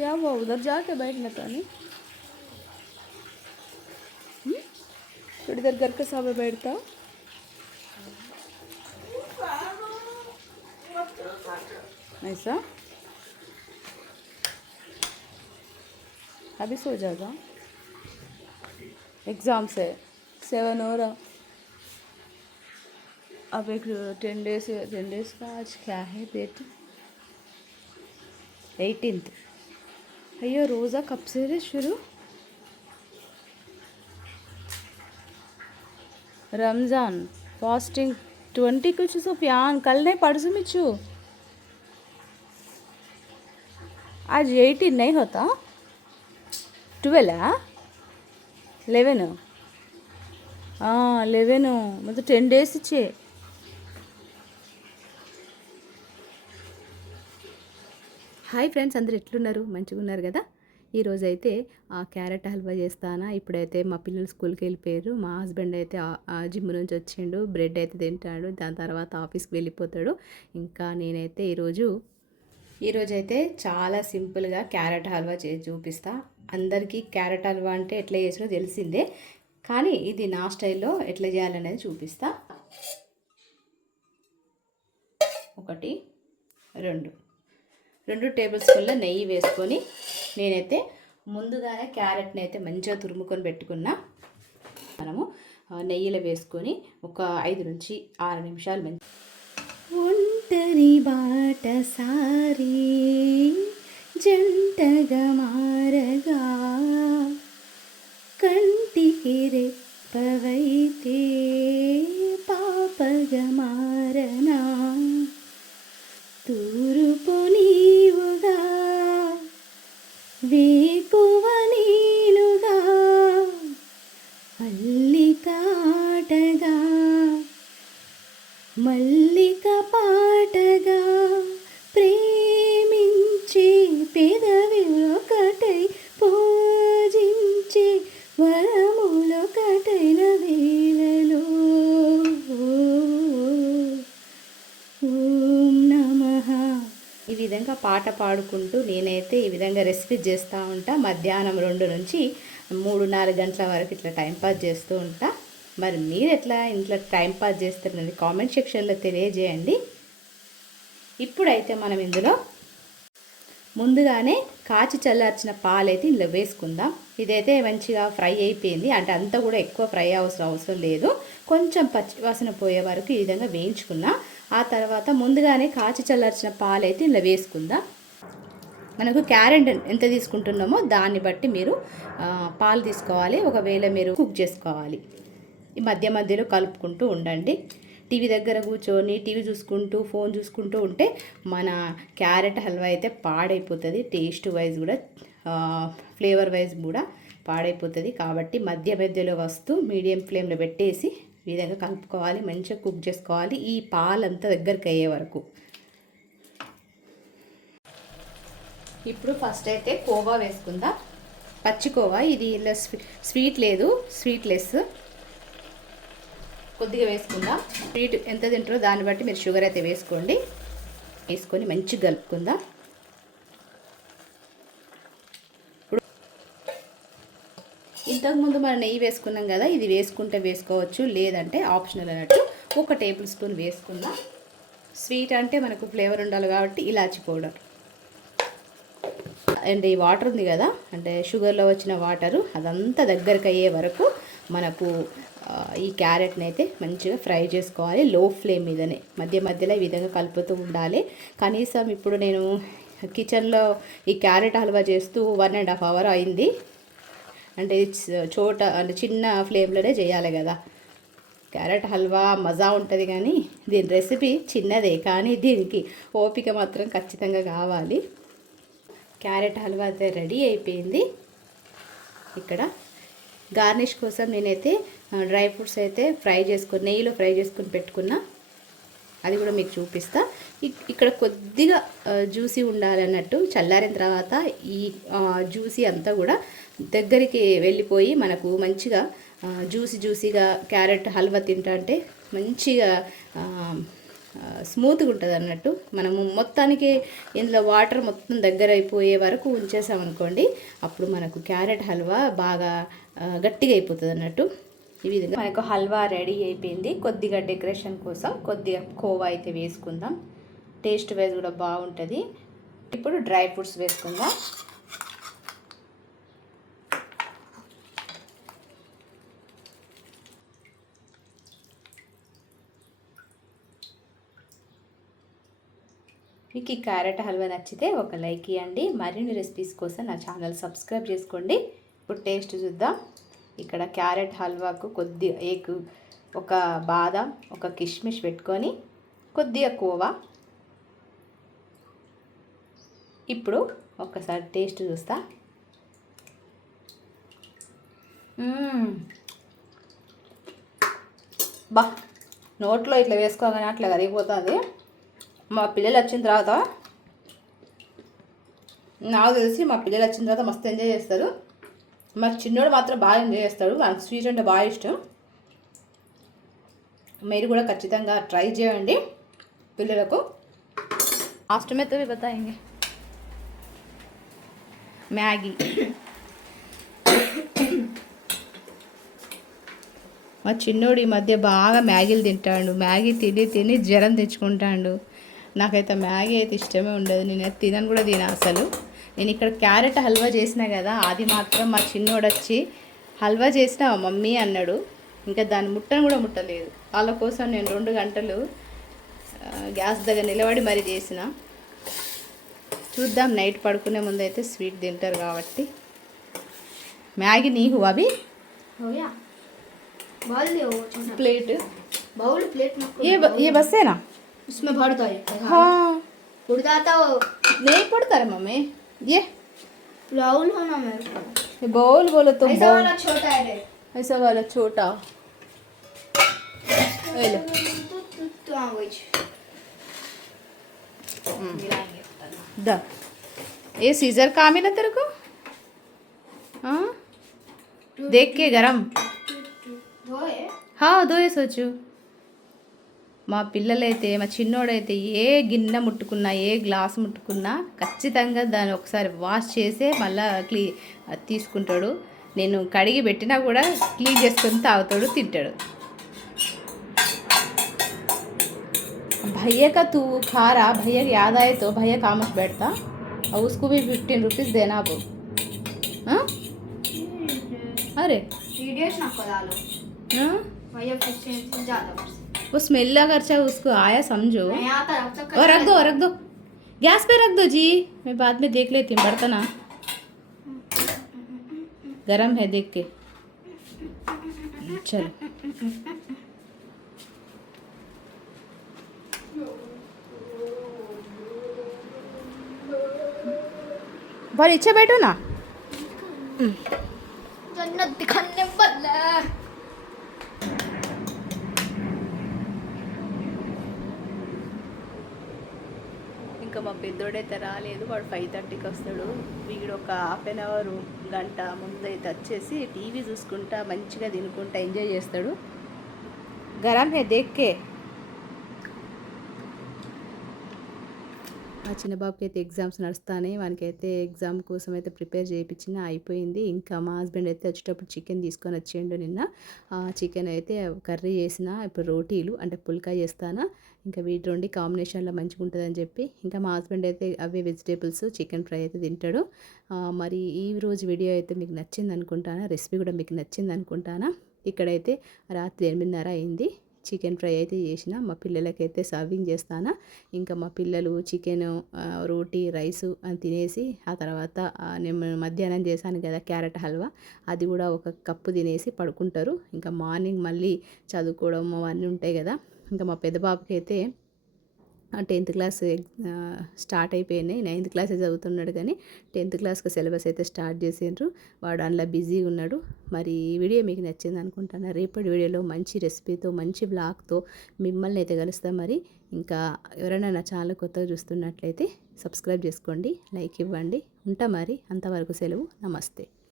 क्या हुआ? उधर जाके बैठने का नहीं? हम्म? थोड़ी देर घर के सामने बैठता। ऐसा? अभी सो जाएगा। एग्ज़ाम से सेवन रहा। अब एक टेन डेज़ टेन डेज़ का आज क्या है डेट एटीनथ అయ్యో రోజా ಕಪ್ಸಿದ್ರೆ ಶುರು రంజాన్ ఫాస్టింగ్ ట్వంటీ కుచ్ సుఫియాన్ కల్నే పడుసుమిచ్చు आज ఎయిటీన్ नहीं హోతా ट्वेल्व లెవెన్. లెవెన్. మొత్తం టెన్ డేస్ ఇచ్చే. హాయ్ ఫ్రెండ్స్ అందరు ఎట్లున్నారు? మంచిగా ఉన్నారు కదా? ఈరోజు అయితే క్యారెట్ హల్వా చేస్తానా? ఇప్పుడైతే మా పిల్లలు స్కూల్కి వెళ్ళిపోయారు. మా హస్బెండ్ అయితే జిమ్ నుంచి వచ్చిండు. బ్రెడ్ అయితే తింటాడు. దాని తర్వాత ఆఫీస్కి వెళ్ళిపోతాడు. ఇంకా నేనైతే ఈరోజు ఈరోజు అయితే చాలా సింపుల్గా క్యారెట్ హల్వా చేసి చూపిస్తా. అందరికీ క్యారెట్ హల్వా అంటే ఎట్లా చేసినో తెలిసిందే. కానీ ఇది నా స్టైల్లో ఎట్లా చేయాలనేది చూపిస్తా. ఒకటి రెండు. రెండు టేబుల్ స్పూన్ల నెయ్యి వేసుకొని నేనైతే ముందుగానే క్యారెట్ని అయితే మంచిగా తురుముకొని పెట్టుకున్నా. మనము నెయ్యిలో వేసుకొని ఒక ఐదు నుంచి ఆరు నిమిషాలు మంచి ఒంటరి బాట సారీ జంటగా మారగా కంటికి రెప్పవైతే పాపగా మారనా. తూరుపుని వేకువ నీనుగా అల్లికాటగా మల్లిక పా ఈ విధంగా పాట పాడుకుంటూ నేనైతే ఈ విధంగా రెసిపీ చేస్తూ ఉంటా. మధ్యాహ్నం రెండు నుంచి మూడు నాలుగు గంటల వరకు ఇట్లా టైంపాస్ చేస్తూ ఉంటా. మరి మీరు ఎట్లా ఇంట్లో టైంపాస్ చేస్తారనేది కామెంట్ సెక్షన్లో తెలియజేయండి. ఇప్పుడైతే మనం ఇందులో ముందుగానే కాచి చల్లార్చిన పాలైతే ఇందులో వేసుకుందాం. ఇదైతే మంచిగా ఫ్రై అయిపోయింది. అంటే అంతా కూడా ఎక్కువ ఫ్రై అవసరం అవసరం లేదు. కొంచెం పచ్చి వాసన పోయే వరకు ఈ విధంగా వేయించుకున్నా ఆ తర్వాత ముందుగానే కాచి చల్లార్చిన పాలైతే ఇందులో వేసుకుందాం. మనకు క్యారెట్ ఎంత తీసుకుంటున్నామో దాన్ని బట్టి మీరు పాలు తీసుకోవాలి. ఒకవేళ మీరు కుక్ చేసుకోవాలి. ఈ మధ్య మధ్యలో కలుపుకుంటూ ఉండండి. టీవీ దగ్గర కూర్చొని టీవీ చూసుకుంటూ ఫోన్ చూసుకుంటూ ఉంటే మన క్యారెట్ హల్వా అయితే పాడైపోతుంది. టేస్ట్ వైజ్ కూడా ఫ్లేవర్ వైజ్ కూడా పాడైపోతుంది. కాబట్టి మధ్య మధ్యలో వస్తూ మీడియం ఫ్లేమ్లో పెట్టేసి ఈ విధంగా కలుపుకోవాలి. మంచిగా కుక్ చేసుకోవాలి. ఈ పాలంతా దగ్గరికి అయ్యే వరకు. ఇప్పుడు ఫస్ట్ అయితే కోవా వేసుకుందాం. పచ్చి కోవా. ఇది ఇలా స్వీ- స్వీట్ లేదు. స్వీట్ లెస్ కొద్దిగా వేసుకుందాం. స్వీట్ ఎంత తింటారో దాన్ని బట్టి మీరు షుగర్ అయితే వేసుకోండి. వేసుకొని మంచిగా కలుపుకుందాం. ఇప్పుడు ఇంతకుముందు మనం నెయ్యి వేసుకున్నాం కదా ఇది వేసుకుంటే వేసుకోవచ్చు లేదంటే ఆప్షనల్ అన్నట్టు ఒక టేబుల్ స్పూన్ వేసుకుందాం. స్వీట్ అంటే మనకు ఫ్లేవర్ ఉండాలి కాబట్టి ఇలాచి పౌడర్. అండ్ ఈ వాటర్ ఉంది కదా అంటే షుగర్లో వచ్చిన వాటరు అదంతా దగ్గరికి అయ్యే వరకు మనకు ఈ క్యారెట్ని అయితే మంచిగా ఫ్రై చేసుకోవాలి లో ఫ్లేమ్ మీదనే. మధ్య మధ్యలో ఈ విధంగా కలుపుతూ ఉండాలి. కనీసం ఇప్పుడు నేను కిచెన్లో ఈ క్యారెట్ హల్వా చేస్తూ వన్ అండ్ హాఫ్ అవర్ అయింది. అంటే చోట అంటే చిన్న ఫ్లేమ్లోనే చేయాలి కదా. క్యారెట్ హల్వా మజా ఉంటుంది కానీ దీని రెసిపీ చిన్నదే కానీ దీనికి ఓపిక మాత్రం ఖచ్చితంగా కావాలి. క్యారెట్ హల్వా అయితే రెడీ అయిపోయింది. ఇక్కడ గార్నిష్ కోసం నేనైతే డ్రై ఫ్రూట్స్ అయితే ఫ్రై చేసుకుని నెయ్యిలో ఫ్రై చేసుకొని పెట్టుకున్నా. అది కూడా మీకు చూపిస్తా. ఇక్కడ కొద్దిగా జ్యూసీ ఉండాలన్నట్టు చల్లారిన తర్వాత ఈ జ్యూసీ అంతా కూడా దగ్గరికి వెళ్ళిపోయి మనకు మంచిగా జ్యూసీ జ్యూసీగా క్యారెట్ హల్వా తింటా అంటే మంచిగా స్మూత్గా ఉంటుంది అన్నట్టు. మనము మొత్తానికి ఇందులో వాటర్ మొత్తం దగ్గర అయిపోయే వరకు ఉంచేసామనుకోండి అప్పుడు మనకు క్యారెట్ హల్వా బాగా గట్టిగా అయిపోతుంది అన్నట్టు. ఈ విధంగా మనకు హల్వా రెడీ అయిపోయింది. కొద్దిగా డెకరేషన్ కోసం కొద్దిగా కోవా అయితే వేసుకుందాం. టేస్ట్ వైజ్ కూడా బాగుంటుంది. ఇప్పుడు డ్రై ఫ్రూట్స్ వేసుకుందాం. మీకు ఈ క్యారెట్ హల్వా నచ్చితే ఒక లైక్ ఇవ్వండి. మరిన్ని రెసిపీస్ కోసం నా ఛానల్ సబ్స్క్రైబ్ చేసుకోండి. ఇప్పుడు టేస్ట్ చూద్దాం. ఇక్కడ క్యారెట్ హల్వాకు కొద్దిగా ఏకు ఒక బాదం ఒక కిష్మిష్ పెట్టుకొని కొద్దిగా కోవా. ఇప్పుడు ఒక్కసారి టేస్ట్ చూస్తా. బా నోట్లో ఇట్లా వేసుకోగానే అట్లా కరిగిపోతుంది. మా పిల్లలు వచ్చిన తర్వాత నాకు తెలిసి మా పిల్లలు వచ్చిన తర్వాత మస్తు ఎంజాయ్ చేస్తారు మా చిన్నోడు మాత్రం బాగా ఎంజాయ్ చేస్తాడు నాకు స్వీట్ అంటే బాగా ఇష్టం మీరు కూడా ఖచ్చితంగా ట్రై చేయండి పిల్లలకు లాస్ట్ में तो भी बताएंगे మ్యాగీ మా చిన్నోడు ఈ మధ్య బాగా మ్యాగీలు తింటాడు మ్యాగీ తిని తిని జ్వరం తెచ్చుకుంటాడు నాకైతే మ్యాగీ అయితే ఇష్టమే ఉండదు. నేను తినను కూడా తిన అసలు. నేను ఇక్కడ క్యారెట్ హల్వా చేసిన కదా అది మాత్రం మా చిన్నోడు వచ్చి హల్వా చేసిన మమ్మీ అన్నాడు. ఇంకా దాన్ని ముట్టను కూడా ముట్టలేదు. వాళ్ళ కోసం నేను రెండు గంటలు గ్యాస్ దగ్గర నిలబడి మరీ చేసిన. చూద్దాం నైట్ పడుకునే ముందు అయితే స్వీట్ తింటారు కాబట్టి. మ్యాగీ నీకు అవి ప్లేట్. ఏ ఏ బస్సేనా? उसमें भर दो हाँ जाता तो नहीं पड़ता रे मम्मी ये राहुल होना मेरे को बोल बोलो तुम ऐसा वाला छोटा है रे ऐसा वाला छोटा ले तो आ गई द ये सीजर काम है ना तेरे को हाँ देख के गरम दो है हाँ दो ये सोचू మా పిల్లలైతే మా చిన్నోడైతే ఏ గిన్నె ముట్టుకున్నా ఏ గ్లాస్ ముట్టుకున్నా ఖచ్చితంగా దాన్ని ఒకసారి వాష్ చేసే మళ్ళా క్లీ తీసుకుంటాడు నేను కడిగి పెట్టినా కూడా క్లీన్ చేసుకొని తాగుతాడు తింటాడు भैया का तू खा रहा भैया की याद आए तो भैया कामच बैठता और उसको भी फिफ्टीन रुपीज़ देना अब हाँ अरे सीरियस ना को डालो हाँ भैया वो स्मेल अगर अच्छा उसको आया समझो। और रख दो रख दो। गैस पे रख दो जी। मैं बाद में देख लेती हूँ बर्तन आ। गरम है देख के। चलो। पर इच्छा बैठो ना। जन्नत दिखाने वाला। ఇంకా మా పెద్దోడైతే రాలేదు వాడు ఫైవ్ థర్టీకి వస్తాడు. వీడు ఒక హాఫ్ అన్ అవర్ గంట ముందైతే వచ్చేసి టీవీ చూసుకుంటా మంచిగా తినుకుంటా ఎంజాయ్ చేస్తాడు. గరం హే దేక్కే మా చిన్న బాబుకి అయితే ఎగ్జామ్స్ నడుస్తానే వానికైతే ఎగ్జామ్ కోసం అయితే ప్రిపేర్ చేయించిన అయిపోయింది. ఇంకా మా హస్బెండ్ అయితే వచ్చేటప్పుడు చికెన్ తీసుకొని వచ్చిండు నిన్న. చికెన్ అయితే కర్రీ చేసిన ఇప్పుడు రోటీలు అంటే పుల్కా చేస్తానా ఇంకా వీటి రెండు కాంబినేషన్లో మంచిగా ఉంటుందని చెప్పి ఇంకా మా హస్బెండ్ అయితే అవే వెజిటేబుల్స్ చికెన్ ఫ్రై అయితే తింటాడు. మరి ఈ రోజు వీడియో అయితే మీకు నచ్చింది అనుకుంటానా రెసిపీ కూడా మీకు నచ్చింది అనుకుంటానా ఇక్కడైతే రాత్రి ఎనిమిదిన్నర అయింది. చికెన్ ఫ్రై అయితే చేసిన. మా పిల్లలకైతే సర్వింగ్ చేస్తానా. ఇంకా మా పిల్లలు చికెన్ రోటీ రైసు అని తినేసి ఆ తర్వాత నేను మధ్యాహ్నం చేశాను కదా క్యారెట్ హల్వా. అది కూడా ఒక కప్పు తినేసి పడుకుంటారు. ఇంకా మార్నింగ్ మళ్ళీ చదువుకోవడం అవన్నీ ఉంటాయి కదా. ఇంకా మా పెద్ద బాబుకి అయితే టెన్త్ క్లాస్ స్టార్ట్ అయిపోయినాయి. నైన్త్ క్లాస్ చదువుతున్నాడు కానీ టెన్త్ క్లాస్కి సిలబస్ అయితే స్టార్ట్ చేసిండ్రు. వాడు అందులో బిజీగా ఉన్నాడు. మరి ఈ వీడియో మీకు నచ్చింది అనుకుంటాను. రేపటి వీడియోలో మంచి రెసిపీతో మంచి బ్లాగ్తో మిమ్మల్ని అయితే కలుస్తాం మరి. ఇంకా ఎవరైనా నా ఛానల్ కొత్తగా చూస్తున్నట్లయితే సబ్స్క్రైబ్ చేసుకోండి లైక్ ఇవ్వండి. ఉంటా మరి. అంతవరకు సెలవు. నమస్తే.